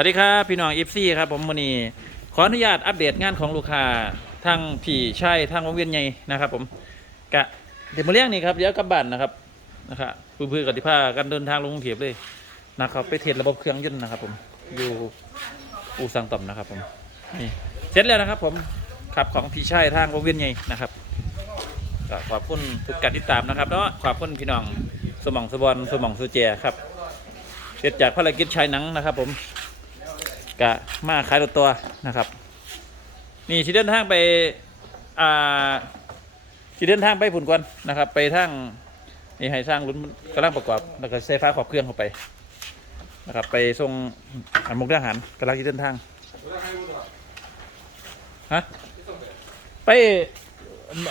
วัสดีครับ พี่น้องอีฟซี่ครับผมวันนี้ขออนุญาตอัปเดตงานของลูกค้าทางพี่ใช่ทางวงเวียนใหญ่นะครับผมกะเดี๋ยวมาเลี้ยงนี่ครับเดี๋ยวกลับบ้านนะครับนะครับเพื่อๆกับที่พากันเดินทางลงกรุงเทพเลยนะครับไปเทสระบบเครื่องยนต์นะครับ ผมอยู่อู่สังต่อมนะครับ ผมนี่เสร็จแล้วนะครับ ผมขับของพี่ใช่ทางวงเวียนใหญ่นะครับก็ขอบคุณทุกการติดตามนะครับเนาะขอบคุณพี่น้องสมองสบอนสมองสุเจครับเสร็จจากภารกิจชายหนังนะครับ ผม กะมาขายรถตัวนะครับ นี่ที่เดินทางไปอ่าที่เดินทางไปผุนก่อนนะครับ ไปทางนี่ให้สร้างรุ่นกำลังประกอบแล้วก็ใช้ฟ้าขอบเครื่องเข้าไปนะครับไปส่งอันมุกดาหารกำลังที่เดินทางฮะไป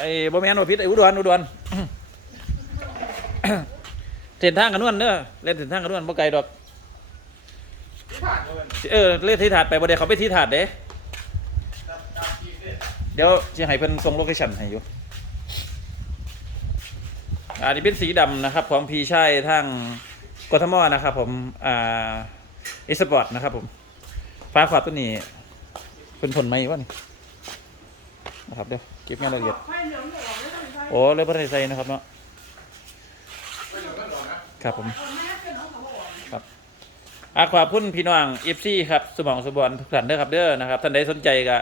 ไอ้บ่แม่นบ่ผิดไอ้อุดรอุดรเส้นทางกันนวลเด้อเล่นเส้นทางกันนวลบ่ไกลดอก เออเล่นที่ถาดไปบ่ได้เขาไปที่ถาดเด้เดี๋ยวจะให้เพิ่นส่งโลเคชั่นให้อยู่อันนี้เป็นสีดำนะครับ ของพีชัยทางกทมนะครับ ผมอ่าอีสปอร์ตนะครับ ผมฟ้าขวาตัวนี้เป็นผลไหมวะนี่นะครับเดี๋ยวเก็บงานละเอียดโอ้เลยบ่ได้ใส่นะครับเนาะครับผม อาขอบคุณพี่น้องเอฟซีครับสมองสมบอนทุกท่านเด้อครับเด้อนะครับท่านใดสนใจก็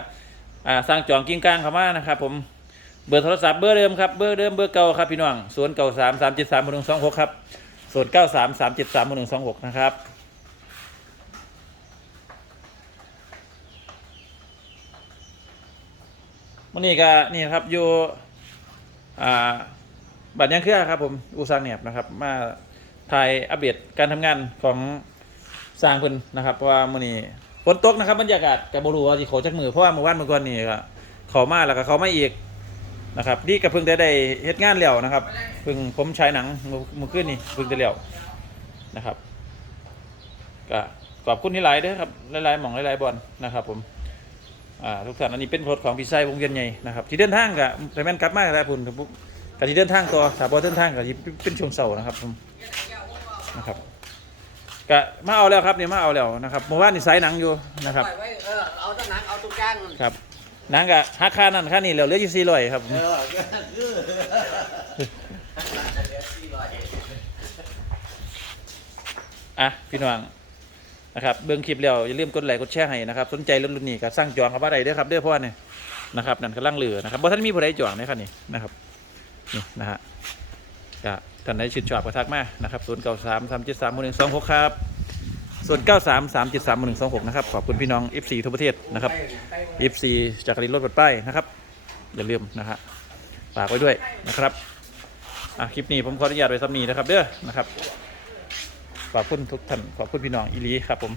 อ่าสร้างจองกิ้งก้างเข้ามานะครับผมเบอร์โทรศัพท์เบอร์เดิมครับเบอร์เดิมเบอร์เก่าครับพี่น้องศูนย์เก้าสามสามเจ็ดสามหนึ่งสองหกครับศูนย์เก้าสามสามเจ็ดสามหนึ่งสองหกนะครับวันนี้ก็นี่ครับอยู่อ่าบัตรยังเครือครับผมอูซังเนี่ยนะครับมาถ่ายอัปเดตการทำงานของ สร้างเพิ่นนะครับเพราะว่ามื้อนี้ฝนตกนะครับบรรยากาศกับบรูว่าที่เขาจักมือเพราะว่าเมื่อวานเมื่อก่อนนี่ก็เขามาแล้วก็เขามาอีกนะครับดีกับเพิ่งได้ได้เฮ็ดงานแล้วนะครับเพิ่งผมใช้หนังเมื่อคืนนี่เพิ่งได้แล้วนะครับก็ขอบคุณที่หลายด้อครับหลายๆหม่องหลายๆบอลนะครับ ผมอ่าทุกท่านอันนี้เป็นรถของพี่ไส้วงเวียนใหญ่นะครับที่เดินทางกับแต่แม่นกลับมาครับคุณครับที่เดินทางต่อถ้าบ่เดินทางก็สิเป็นช่วงเสาร์นะครับผมนะครับ ก็มาเอาแล้วครับเนี่ยมาเอาแล้วนะครับเมื่อวานนี่สายหนังอยู่นะครับปล่อยไว้เออเอาตัวหนังเอาตัวกลางมันครับหนังก็หักค่านั่นค่านี่แล้วเหลืออยู่สี่ร้อยครับผมเออคือเหลือสี่ร้อยอะพี่น้องนะครับเบิ่งคลิปแล้วอย่าลืมกดไลค์กดแชร์ให้นะครับสนใจรุ่นรุ่นนี้ก็สร้างจองเข้ามาได้เด้อครับเด้อเพราะว่าเนี่ยนะครับนั่นกำลังเหลือนะครับบ่ท่านมีผู้ใดจองนะครับนี่นะครับนี่นะฮะก็ ท่านใดชื่นชอบก็ทักมานะครับ0 9 3 3 7 3 1 2 6ครับส่วน 9 3 3 7 3 1 2 6 นะครับ ขอบคุณพี่น้อง F4 ทั่วประเทศนะครับ F4 จากรินรถบัดป้ายนะครับ อย่าลืมนะฮะฝากไว้ด้วยนะครับ อะ คลิปนี้ผมขออนุญาตไว้ซ้ำนี้นะครับ เด้อนะครับ ขอบคุณทุกท่าน ขอบคุณพี่น้องอีลีครับผม